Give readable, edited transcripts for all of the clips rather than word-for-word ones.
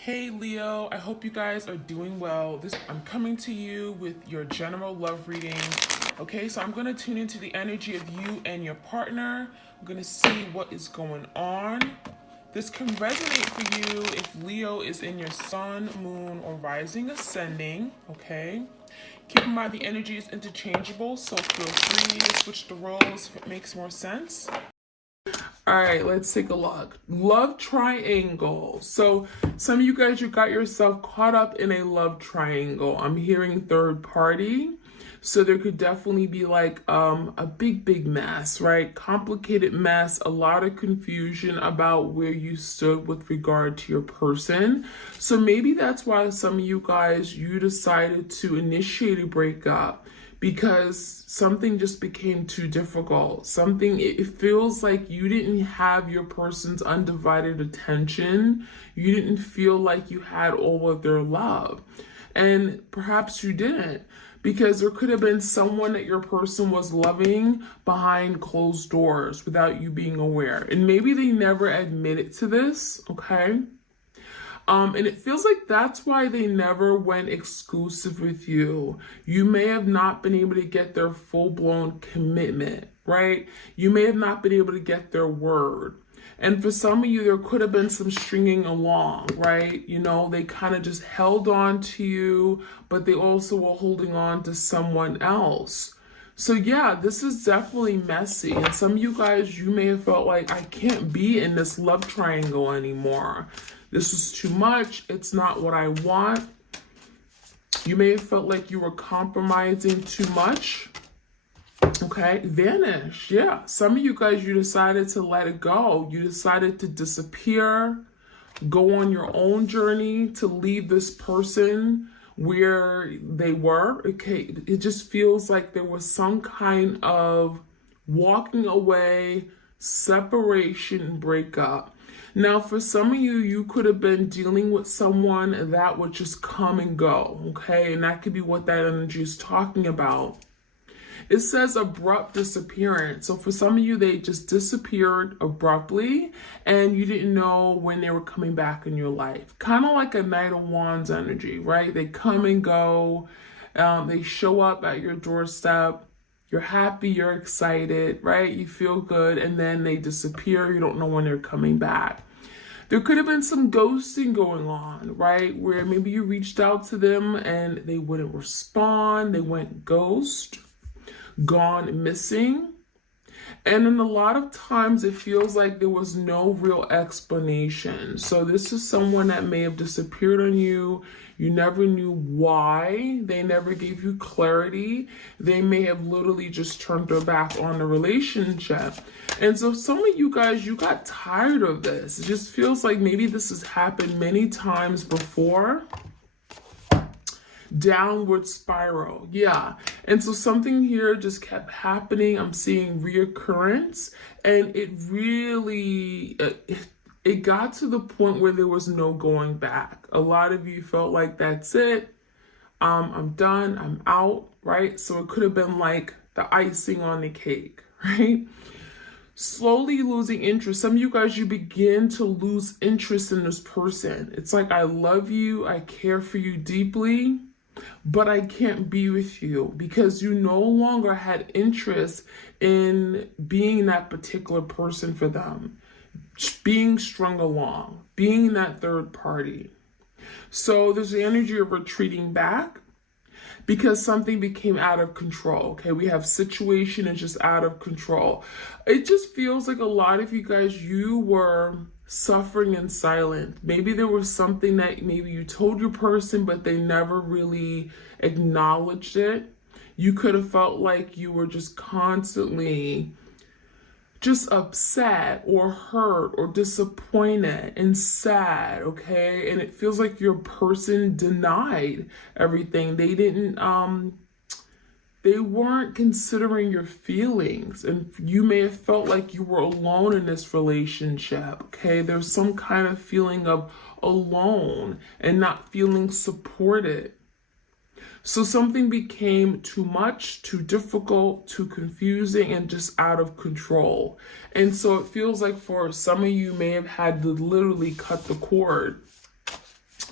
Hey Leo, I hope you guys are doing well. I'm coming to you with your general love reading. Okay, so I'm going to tune into the energy of you and your partner. I'm going to see what is going on. This can resonate for you if Leo is in your sun, moon, or rising ascending. Okay, keep in mind the energy is interchangeable, so feel free to switch the roles if it makes more sense. All right, let's take a look. Love triangle. So some of you guys, you got yourself caught up in a love triangle. I'm hearing third party. So there could definitely be like a big mess, right? Complicated mess, a lot of confusion about where you stood with regard to your person. So maybe that's why some of you guys, you decided to initiate a breakup because something just became too difficult. It feels like you didn't have your person's undivided attention. You didn't feel like you had all of their love. And perhaps you didn't, because there could have been someone that your person was loving behind closed doors without you being aware. And maybe they never admitted to this, okay? And it feels like that's why they never went exclusive with you. You may have not been able to get their full-blown commitment, right? You may have not been able to get their word. And for some of you, there could have been some stringing along, right? You know, they kind of just held on to you, but they also were holding on to someone else. So yeah, this is definitely messy. And some of you guys, you may have felt like, I can't be in this love triangle anymore. This is too much. It's not what I want. You may have felt like you were compromising too much. Okay, vanish. Yeah, some of you guys, you decided to let it go. You decided to disappear, go on your own journey, to leave this person where they were. Okay, it just feels like there was some kind of walking away, separation, breakup. Now, for some of you, you could have been dealing with someone that would just come and go, okay? And that could be what that energy is talking about. It says abrupt disappearance. So for some of you, they just disappeared abruptly and you didn't know when they were coming back in your life. Kind of like a Knight of Wands energy, right? They come and go. They show up at your doorstep. You're happy, you're excited, right? You feel good, and then they disappear. You don't know when they're coming back. There could have been some ghosting going on, right? Where maybe you reached out to them and they wouldn't respond. They went ghost, gone missing. And then a lot of times it feels like there was no real explanation. So this is someone that may have disappeared on you. You never knew why. They never gave you clarity. They may have literally just turned their back on the relationship. And so some of you guys, you got tired of this. It just feels like maybe this has happened many times before. Downward spiral, yeah. And so something here just kept happening. I'm seeing reoccurrence, and it really it got to the point where there was no going back. A lot of you felt like that's it. I'm done. I'm out, right? So it could have been like the icing on the cake, right? Slowly losing interest. Some of you guys, you begin to lose interest in this person. It's like, I love you, I care for you deeply, but I can't be with you, because you no longer had interest in being that particular person for them, being strung along, being that third party. So there's the energy of retreating back because something became out of control. Okay, we have situation is just out of control. It just feels like a lot of you guys, you were suffering in silence. Maybe there was something that maybe you told your person, but they never really acknowledged it. You could have felt like you were just constantly just upset or hurt or disappointed and sad, okay? And it feels like your person denied everything. They weren't considering your feelings, and you may have felt like you were alone in this relationship, okay? There's some kind of feeling of alone and not feeling supported. So something became too much, too difficult, too confusing, and just out of control. And so it feels like for some of you may have had to literally cut the cord.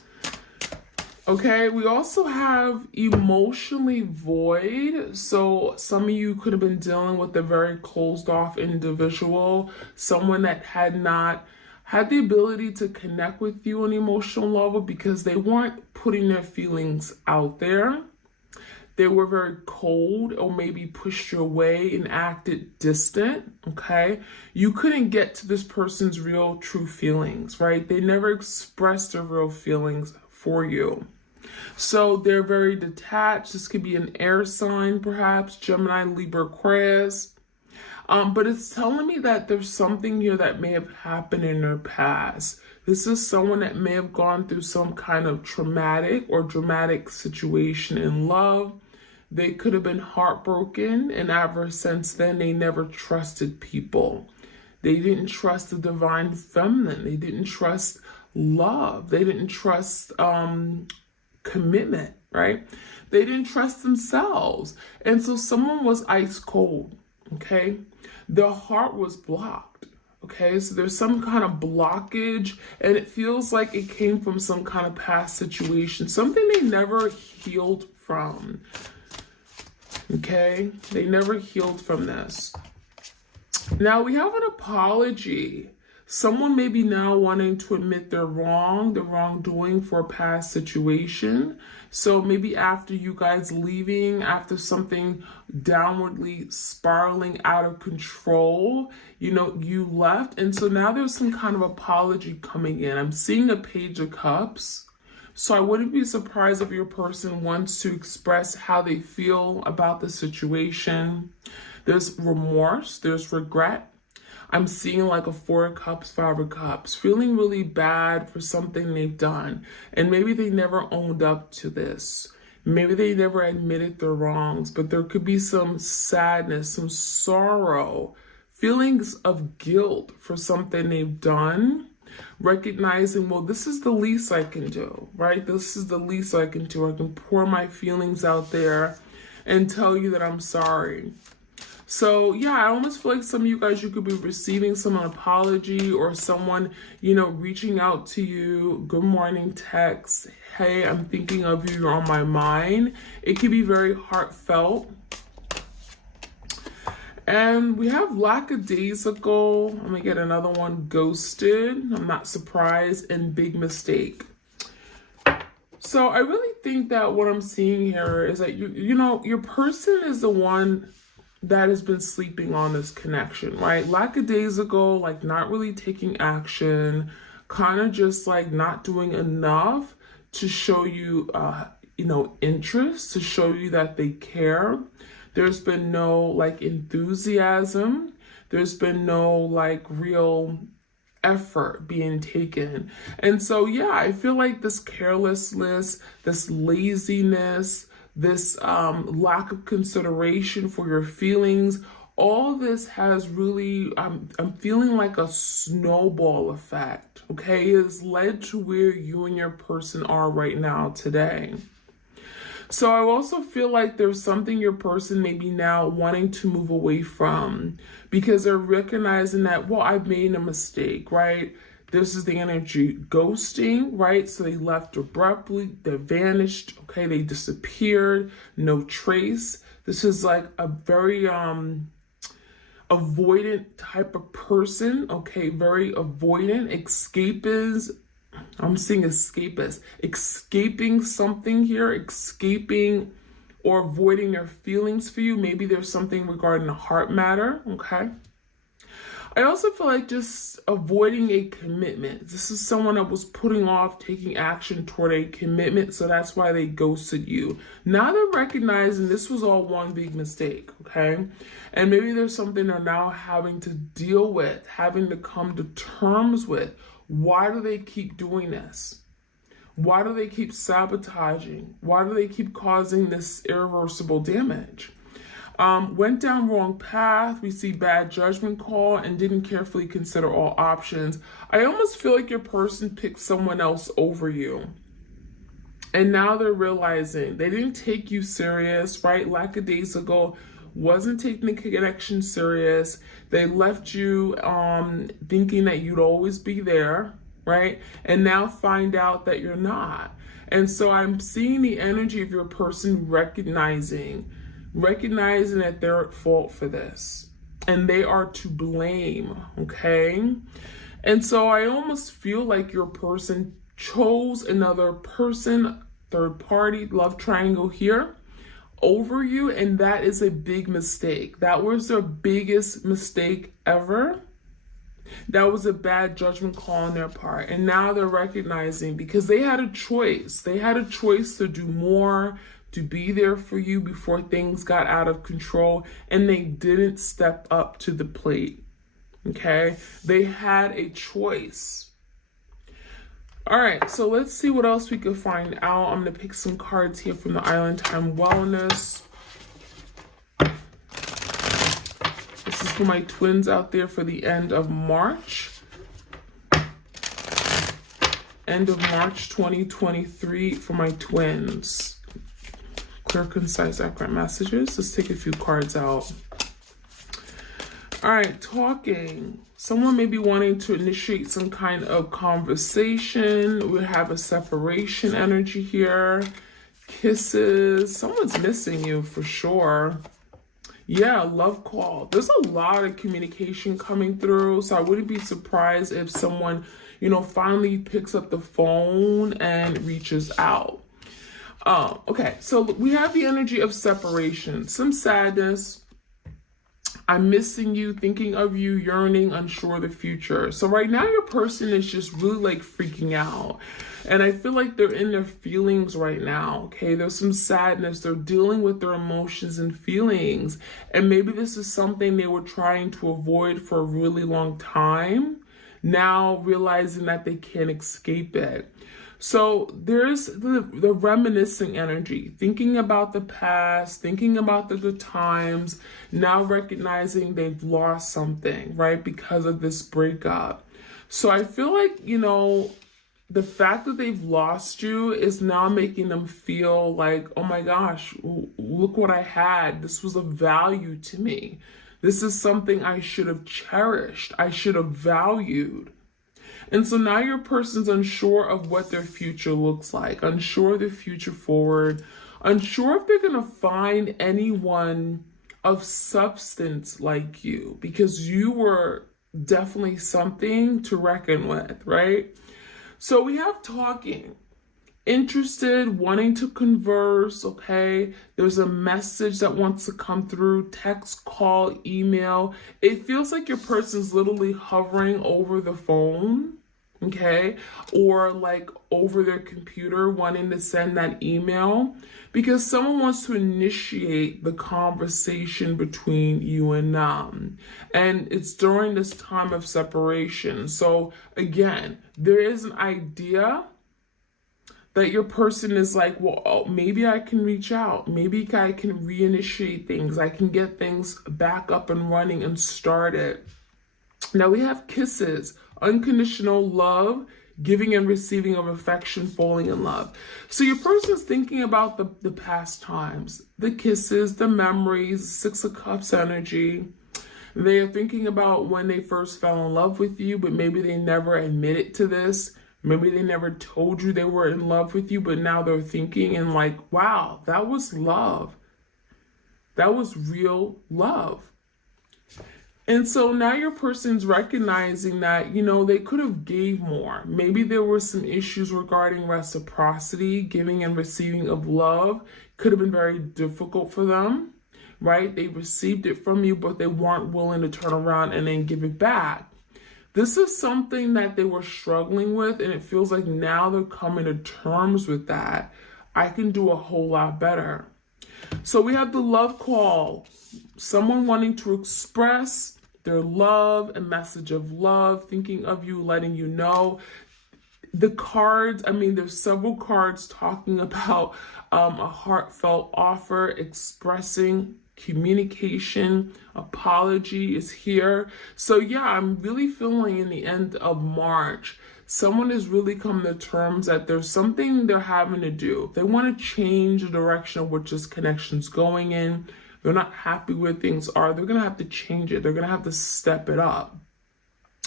Okay, we also have emotionally void. So some of you could have been dealing with a very closed off individual, someone that had not had the ability to connect with you on an emotional level because they weren't putting their feelings out there. They were very cold or maybe pushed you away and acted distant, okay? You couldn't get to this person's real true feelings, right? They never expressed their real feelings for you. So they're very detached. This could be an air sign, perhaps, Gemini, Libra, Aquarius. But it's telling me that there's something here that may have happened in their past. This is someone that may have gone through some kind of traumatic or dramatic situation in love. They could have been heartbroken, and ever since then, they never trusted people. They didn't trust the divine feminine. They didn't trust love. They didn't trust commitment, right? They didn't trust themselves. And so someone was ice cold, okay? Their heart was blocked, okay? So there's some kind of blockage, and it feels like it came from some kind of past situation, something they never healed from, okay? They never healed from this. Now we have an apology. Someone may be now wanting to admit their wrongdoing for a past situation. So maybe after you guys leaving, after something downwardly spiraling out of control, you left. And so now there's some kind of apology coming in. I'm seeing a Page of Cups. So I wouldn't be surprised if your person wants to express how they feel about the situation. There's remorse, there's regret. I'm seeing like a 4 of Cups, 5 of Cups, feeling really bad for something they've done. And maybe they never owned up to this. Maybe they never admitted their wrongs, but there could be some sadness, some sorrow, feelings of guilt for something they've done. Recognizing, well, this is the least I can do, right? This is the least I can do. I can pour my feelings out there and tell you that I'm sorry. So yeah, I almost feel like some of you guys, you could be receiving some apology or someone, reaching out to you. Good morning text. Hey, I'm thinking of you. You're on my mind. It could be very heartfelt. And we have lackadaisical. I'm gonna get another one, ghosted. I'm not surprised, and big mistake. So I really think that what I'm seeing here is that your person is the one that has been sleeping on this connection, right? Lackadaisical, like not really taking action, kind of just like not doing enough to show you, interest, to show you that they care. There's been no like enthusiasm. There's been no like real effort being taken. And so, yeah, I feel like this carelessness, this laziness, this lack of consideration for your feelings, all this has really, I'm feeling like a snowball effect, okay? It has led to where you and your person are right now today. So I also feel like there's something your person may be now wanting to move away from because they're recognizing that, well, I've made a mistake, right? This is the energy ghosting, right? So they left abruptly, they vanished, okay? They disappeared, no trace. This is like a very avoidant type of person, okay? Very avoidant, escapist. I'm seeing escapist, escaping something here, escaping or avoiding their feelings for you. Maybe there's something regarding a heart matter, okay? I also feel like just avoiding a commitment. This is someone that was putting off taking action toward a commitment, so that's why they ghosted you. Now they're recognizing this was all one big mistake, okay? And maybe there's something they're now having to deal with, having to come to terms with. Why do they keep doing this? Why do they keep sabotaging? Why do they keep causing this irreversible damage? Went down wrong path. We see bad judgment call and didn't carefully consider all options. I almost feel like your person picked someone else over you. And now they're realizing they didn't take you serious, right? Lackadaisical, wasn't taking the connection serious. They left you thinking that you'd always be there, right? And now find out that you're not. And so I'm seeing the energy of your person recognizing that they're at fault for this and they are to blame, okay? And so I almost feel like your person chose another person, third party, love triangle here, over you, and that is a big mistake. That was their biggest mistake ever. That was a bad judgment call on their part. And now they're recognizing, because they had a choice. They had a choice to do more, to be there for you before things got out of control, and they didn't step up to the plate. Okay? They had a choice. All right, so let's see what else we could find out. I'm going to pick some cards here from the Island Time Wellness. This is for my twins out there for the end of March. End of March 2023 for my twins. Clear, concise, accurate messages. Let's take a few cards out. All right, talking. Someone may be wanting to initiate some kind of conversation. We have a separation energy here. Kisses. Someone's missing you for sure. Yeah, love call. There's a lot of communication coming through. So I wouldn't be surprised if someone, finally picks up the phone and reaches out. Okay, so we have the energy of separation. Some sadness. I'm missing you, thinking of you, yearning, unsure of the future. So right now your person is just really freaking out. And I feel like they're in their feelings right now, okay? There's some sadness. They're dealing with their emotions and feelings. And maybe this is something they were trying to avoid for a really long time, now realizing that they can't escape it. So there's the reminiscing energy, thinking about the past, thinking about the good times, now recognizing they've lost something, right, because of this breakup. So I feel like, the fact that they've lost you is now making them feel like, oh my gosh, look what I had. This was of value to me. This is something I should have cherished. I should have valued. And so now your person's unsure of what their future looks like, unsure of the future forward, unsure if they're going to find anyone of substance like you, because you were definitely something to reckon with, right? So we have talking, interested, wanting to converse, okay? There's a message that wants to come through, text, call, email. It feels like your person's literally hovering over the phone, okay? Or over their computer wanting to send that email because someone wants to initiate the conversation between you and them. And it's during this time of separation. So again, there is an idea that your person is maybe I can reach out. Maybe I can reinitiate things. I can get things back up and running and started. Now we have kisses, unconditional love, giving and receiving of affection, falling in love. So your person's thinking about the past times, the kisses, the memories, Six of Cups energy. They're thinking about when they first fell in love with you, but maybe they never admitted to this. Maybe they never told you they were in love with you, but now they're thinking and wow, that was love. That was real love. And so now your person's recognizing that, they could have gave more. Maybe there were some issues regarding reciprocity, giving and receiving of love. Could have been very difficult for them, right? They received it from you, but they weren't willing to turn around and then give it back. This is something that they were struggling with, and it feels like now they're coming to terms with that. I can do a whole lot better. So we have the love call. Someone wanting to express their love, a message of love, thinking of you, letting you know. The cards, there's several cards talking about a heartfelt offer, expressing, communication, apology is here. So yeah, I'm really feeling in the end of March, someone is really coming to terms that there's something they're having to do. If they want to change the direction of which this connection's going in, they're not happy where things are, they're going to have to change it. They're going to have to step it up.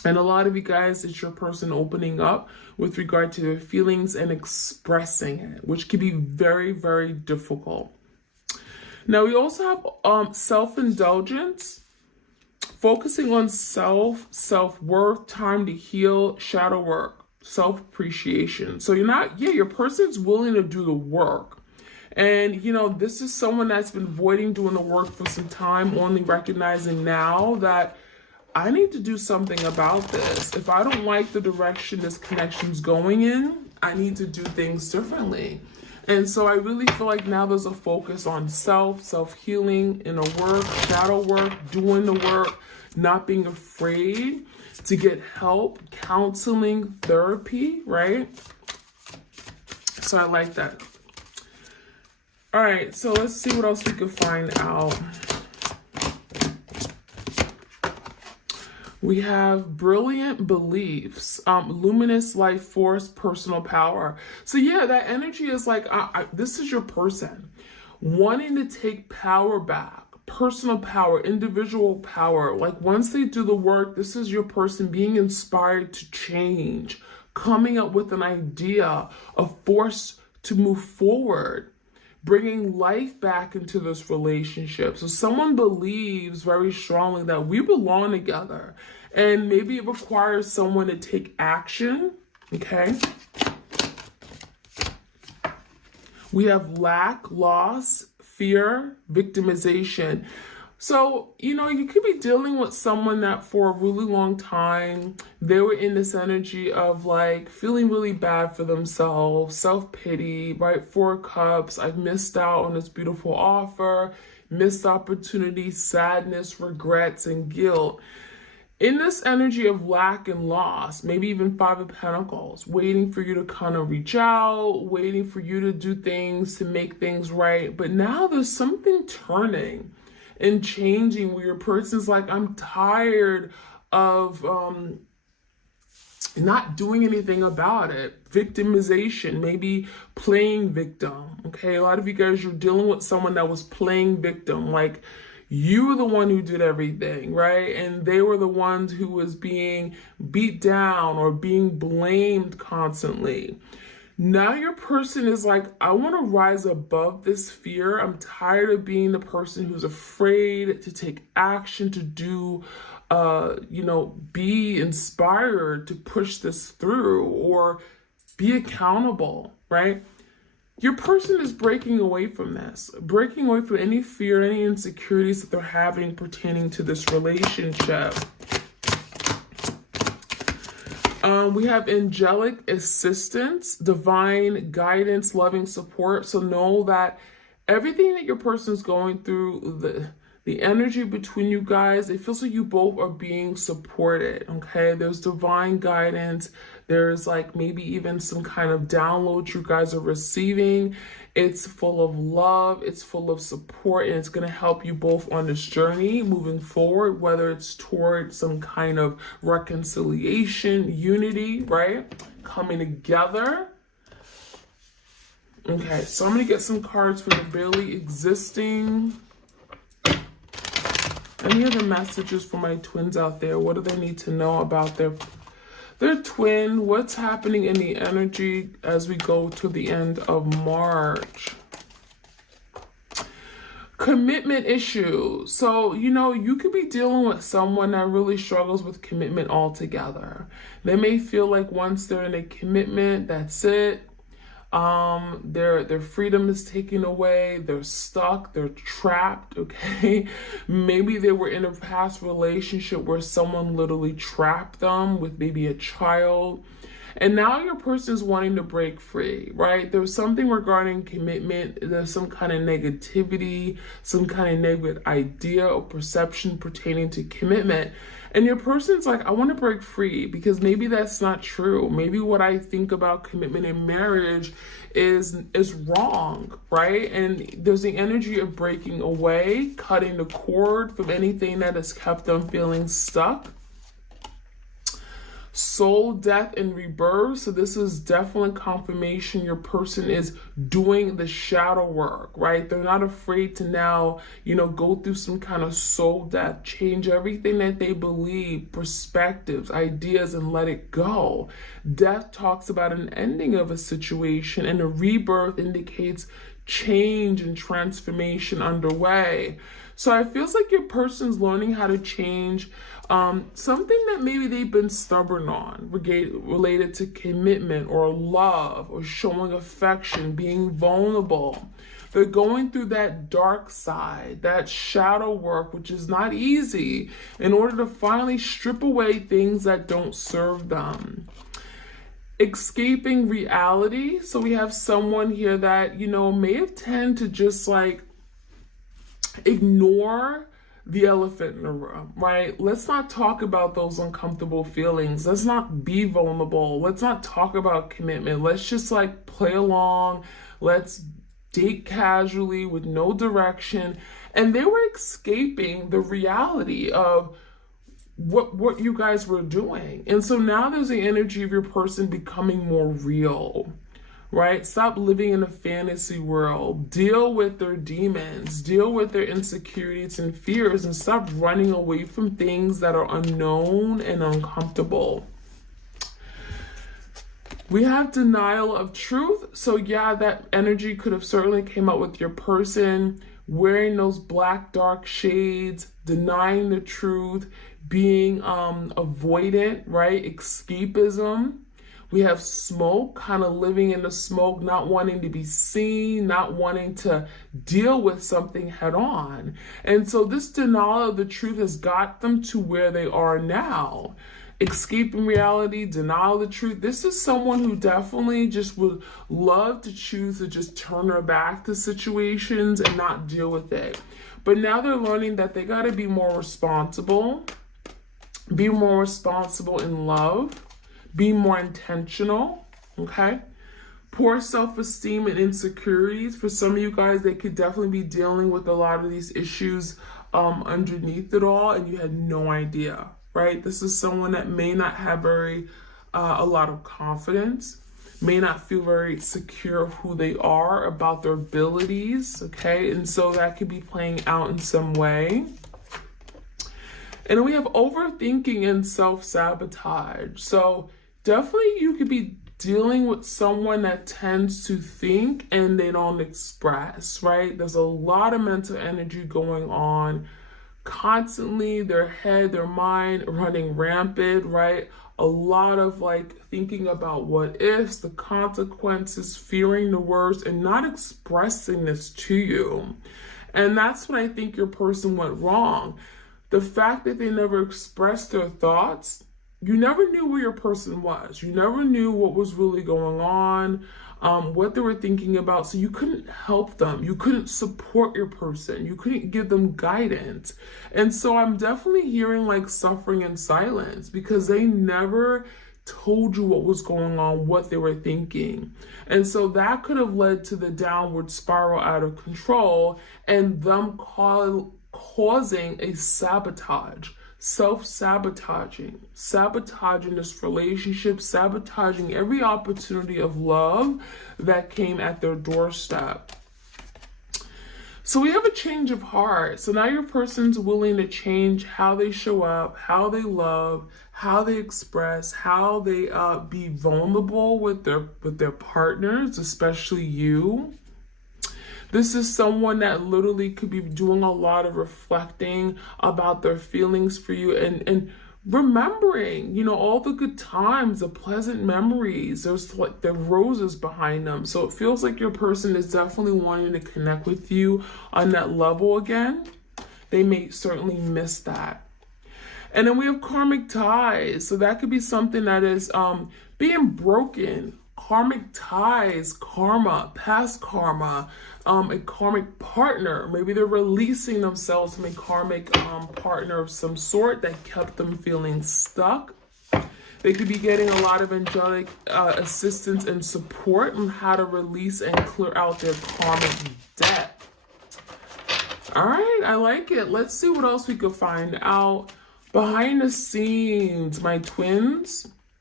And a lot of you guys, it's your person opening up with regard to their feelings and expressing it, which can be very, very difficult. Now, we also have self-indulgence, focusing on self-worth, time to heal, shadow work, self-appreciation. So your person's willing to do the work. And, this is someone that's been avoiding doing the work for some time, only recognizing now that I need to do something about this. If I don't like the direction this connection's going in, I need to do things differently. And so I really feel like now there's a focus on self-healing, inner work, shadow work, doing the work, not being afraid to get help, counseling, therapy, right? So I like that. All right, so let's see what else we can find out. We have brilliant beliefs, luminous life force, personal power. So yeah, that energy is like, this is your person wanting to take power back, personal power, individual power. Like once they do the work, this is your person being inspired to change, coming up with an idea, a force to move forward, bringing life back into this relationship. So someone believes very strongly that we belong together, and maybe it requires someone to take action, okay? We have lack, loss, fear, victimization. So, you could be dealing with someone that for a really long time, they were in this energy of like feeling really bad for themselves, self-pity, right? 4 cups, I've missed out on this beautiful offer, missed opportunity, sadness, regrets, and guilt. In this energy of lack and loss, maybe even 5 of Pentacles, waiting for you to kind of reach out, waiting for you to do things to make things right. But now there's something turning and changing where your person's like, I'm tired of not doing anything about it. Victimization, maybe playing victim. Okay, a lot of you guys, you're dealing with someone that was playing victim. Like you were the one who did everything, right? And they were the ones who was being beat down or being blamed constantly. Now your person is like, I want to rise above this fear. I'm tired of being the person who's afraid to take action, to do, be inspired to push this through or be accountable, right? Your person is breaking away from this, breaking away from any fear, any insecurities that they're having pertaining to this relationship. We have angelic assistance, divine guidance, loving support. So know that everything that your person is going through, the energy between you guys, it feels like you both are being supported, okay? There's divine guidance. There's like maybe even some kind of download you guys are receiving. It's full of love. It's full of support, and it's going to help you both on this journey moving forward, whether it's toward some kind of reconciliation, unity, right? Coming together. Okay, so I'm going to get some cards for the barely existing. Any other messages for my twins out there? What do they need to know about their twin? What's happening in the energy as we go to the end of March? Commitment issues. So, you could be dealing with someone that really struggles with commitment altogether. They may feel like once they're in a commitment, that's it. Their freedom is taken away, they're stuck, they're trapped, okay? Maybe they were in a past relationship where someone literally trapped them with maybe a child. And now your person is wanting to break free, right? There's something regarding commitment. There's some kind of negativity, some kind of negative idea or perception pertaining to commitment. And your person's like, I want to break free because maybe that's not true. Maybe what I think about commitment in marriage is wrong, right? And there's the energy of breaking away, cutting the cord from anything that has kept them feeling stuck. soul death and rebirth. So this is definitely confirmation your person is doing the shadow work, right? They're not afraid to now, go through some kind of soul death, change everything that they believe, perspectives, ideas, and let it go. Death talks about an ending of a situation, and a rebirth indicates change and transformation underway. So it feels like your person's learning how to change something that maybe they've been stubborn on, related to commitment or love or showing affection, being vulnerable. They're going through that dark side, that shadow work, which is not easy, in order to finally strip away things that don't serve them. Escaping reality. So we have someone here that, may have tend to just ignore the elephant in the room, right? Let's not talk about those uncomfortable feelings. Let's not be vulnerable. Let's not talk about commitment. Let's just play along. Let's date casually with no direction. And they were escaping the reality of what you guys were doing. And so now there's the energy of your person becoming more real, right? Stop living in a fantasy world. Deal with their demons. Deal with their insecurities and fears, and stop running away from things that are unknown and uncomfortable. We have denial of truth. So yeah, that energy could have certainly came out with your person wearing those black dark shades, denying the truth, being avoidant, right? Escapism. We have smoke, kind of living in the smoke, not wanting to be seen, not wanting to deal with something head on. And so this denial of the truth has got them to where they are now. Escaping reality, denial of the truth. This is someone who definitely just would love to choose to just turn their back to situations and not deal with it. But now they're learning that they got to be more responsible in love, be more intentional, okay? Poor self-esteem and insecurities. For some of you guys, they could definitely be dealing with a lot of these issues underneath it all, and you had no idea, right? This is someone that may not have a lot of confidence, may not feel very secure of who they are, about their abilities, okay? And so that could be playing out in some way. And then we have overthinking and self-sabotage. So definitely you could be dealing with someone that tends to think and they don't express, right? There's a lot of mental energy going on constantly, their head, their mind running rampant, right? A lot of thinking about what ifs, the consequences, fearing the worst, and not expressing this to you. And that's when I think your person went wrong. The fact that they never expressed their thoughts, you never knew where your person was. You never knew what was really going on, what they were thinking about. So you couldn't help them. You couldn't support your person. You couldn't give them guidance. And so I'm definitely hearing suffering in silence, because they never told you what was going on, what they were thinking. And so that could have led to the downward spiral out of control and them causing a sabotage, self-sabotaging, sabotaging this relationship, sabotaging every opportunity of love that came at their doorstep. So we have a change of heart. So now your person's willing to change how they show up, how they love, how they express, how they be vulnerable with their partners, especially you. This is someone that literally could be doing a lot of reflecting about their feelings for you and remembering, all the good times, the pleasant memories. There's the roses behind them. So it feels like your person is definitely wanting to connect with you on that level again. They may certainly miss that. And then we have karmic ties. So that could be something that is being broken. Karmic ties, karma, past karma, a karmic partner. Maybe they're releasing themselves from a karmic partner of some sort that kept them feeling stuck. They could be getting a lot of angelic assistance and support on how to release and clear out their karmic debt. All right, I like it. Let's see what else we could find out. Behind the scenes, my twins.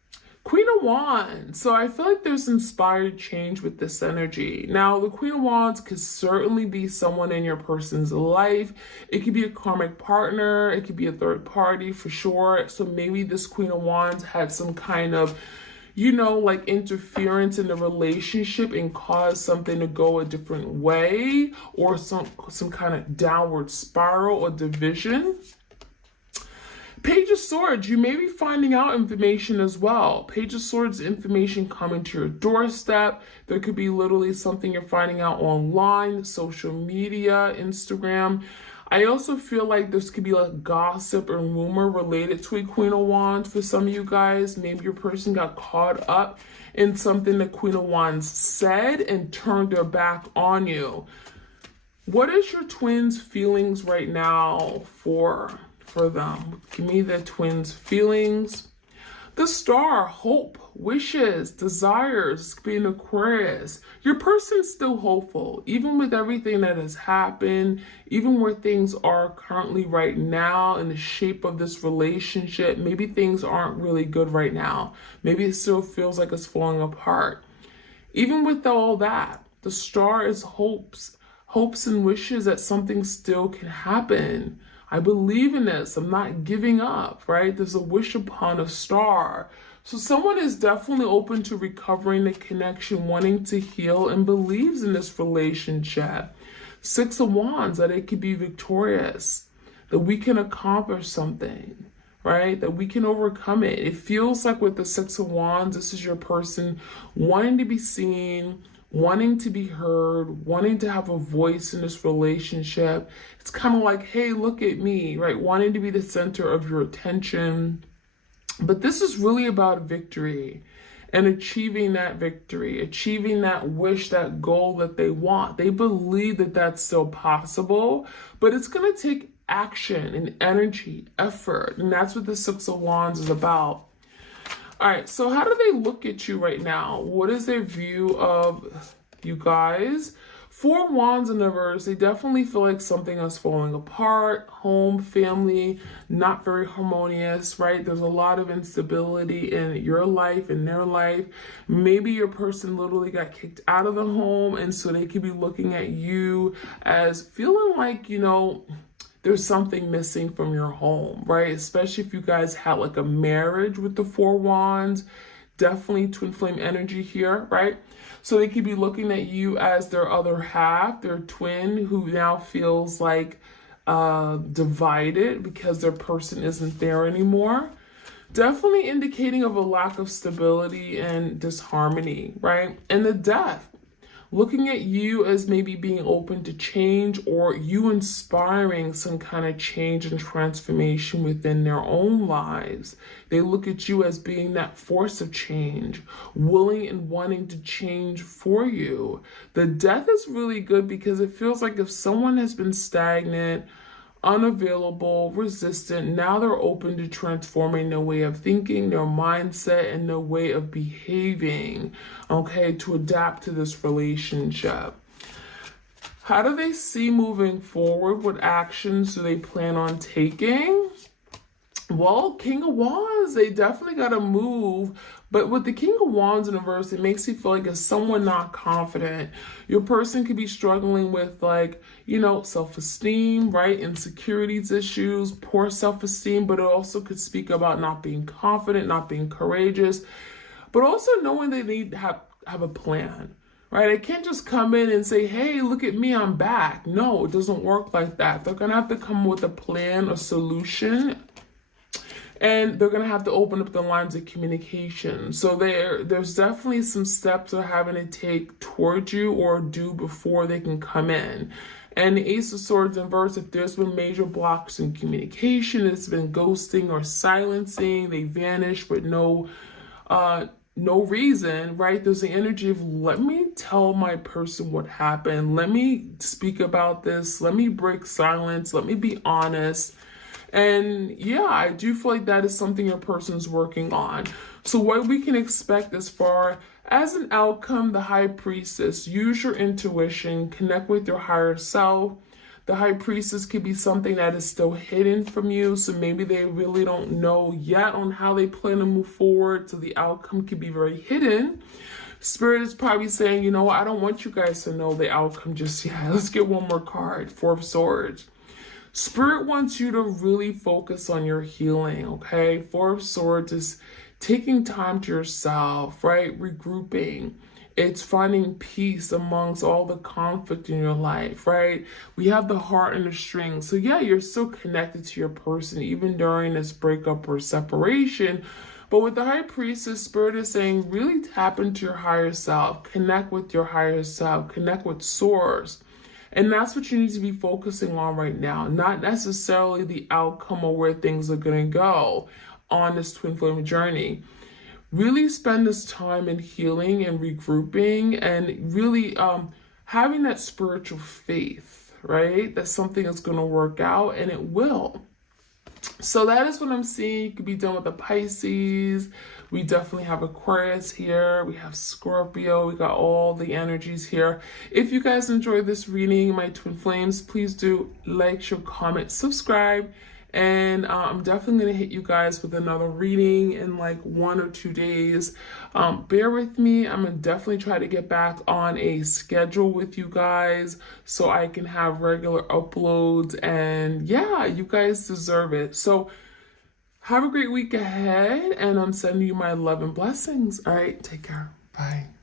Queen of Wands. So I feel like there's inspired change with this energy. Now, the Queen of Wands could certainly be someone in your person's life. It could be a karmic partner. It could be a third party for sure. So maybe this Queen of Wands had some kind of, you know, like interference in the relationship and caused something to go a different way, or some kind of downward spiral or division. Page of Swords, you may be finding out information as well. Page of Swords, information coming to your doorstep. There could be literally something you're finding out online, social media, Instagram. I also feel like this could be like gossip or rumor related to a Queen of Wands for some of you guys. Maybe your person got caught up in something the Queen of Wands said and turned their back on you. What is your twins' feelings right now for them? Give me the twins' feelings. The Star, hope, wishes, desires, being Aquarius. Your person's still hopeful, even with everything that has happened, even where things are currently right now in the shape of this relationship. Maybe things aren't really good right now. Maybe it still feels like it's falling apart. Even with all that, the Star is hopes and wishes that something still can happen. I believe in this. I'm not giving up, right? There's a wish upon a star. So someone is definitely open to recovering the connection, wanting to heal, and believes in this relationship. Six of Wands, that it could be victorious, that we can accomplish something, right? That we can overcome it. It feels like with the Six of Wands, this is your person wanting to be seen, wanting to be heard, wanting to have a voice in this relationship. It's kind of like, hey, look at me, right? Wanting to be the center of your attention. But this is really about victory and achieving that victory, achieving that wish, that goal that they want. They believe that that's still possible, but it's going to take action and energy, effort. And that's what the Six of Wands is about. All right, so how do they look at you right now? What is their view of you guys? Four Wands in reverse, they definitely feel like something is falling apart. Home, family, not very harmonious, right? There's a lot of instability in your life, in their life. Maybe your person literally got kicked out of the home, and so they could be looking at you as feeling like, you know, there's something missing from your home, right? Especially if you guys had like a marriage with the Four Wands. Definitely twin flame energy here, right? So they could be looking at you as their other half, their twin, who now feels like divided because their person isn't there anymore. Definitely indicating of a lack of stability and disharmony, right? And the Death. Looking at you as maybe being open to change, or you inspiring some kind of change and transformation within their own lives. They look at you as being that force of change, willing and wanting to change for you. The Death is really good because it feels like if someone has been stagnant, unavailable, resistant, now they're open to transforming their way of thinking, their mindset, and their way of behaving, okay, to adapt to this relationship. How do they see moving forward? What actions do they plan on taking? Well, King of Wands, they definitely got to move. But with the King of Wands in reverse, it makes you feel like it's someone not confident. Your person could be struggling with, like, you know, self-esteem, right? Insecurities issues, poor self-esteem, but it also could speak about not being confident, not being courageous, but also knowing they need to have a plan. Right? I can't just come in and say, hey, look at me, I'm back. No, it doesn't work like that. They're going to have to come with a plan, a solution, and they're going to have to open up the lines of communication. So there's definitely some steps they're having to take towards you or do before they can come in. And the Ace of Swords in reverse, if there's been major blocks in communication, it's been ghosting or silencing, they vanish with no reason, right? There's the energy of, let me tell my person what happened. Let me speak about this. Let me break silence. Let me be honest. And yeah, I do feel like that is something your person's working on. So what we can expect as far as an outcome, the High Priestess, use your intuition, connect with your higher self. The High Priestess could be something that is still hidden from you. So maybe they really don't know yet on how they plan to move forward. So the outcome could be very hidden. Spirit is probably saying, you know what, I don't want you guys to know the outcome just yet. Let's get one more card. Four of Swords. Spirit wants you to really focus on your healing, okay? Four of Swords is taking time to yourself, right? Regrouping. It's finding peace amongst all the conflict in your life, right? We have the heart and the string. So yeah, you're still connected to your person, even during this breakup or separation. But with the High Priestess, Spirit is saying, really tap into your higher self, connect with your higher self, connect with Source. And that's what you need to be focusing on right now, not necessarily the outcome or where things are going to go on this twin flame journey. Really spend this time in healing and regrouping and really having that spiritual faith, right? That something is going to work out, and it will. So that is what I'm seeing. You could be done with the Pisces. We definitely have Aquarius here. We have Scorpio. We got all the energies here. If you guys enjoyed this reading, my twin flames, please do like, share, comment, subscribe. And I'm definitely going to hit you guys with another reading in like 1 or 2 days. Bear with me. I'm going to definitely try to get back on a schedule with you guys so I can have regular uploads. And yeah, you guys deserve it. So have a great week ahead. And I'm sending you my love and blessings. All right, take care. Bye.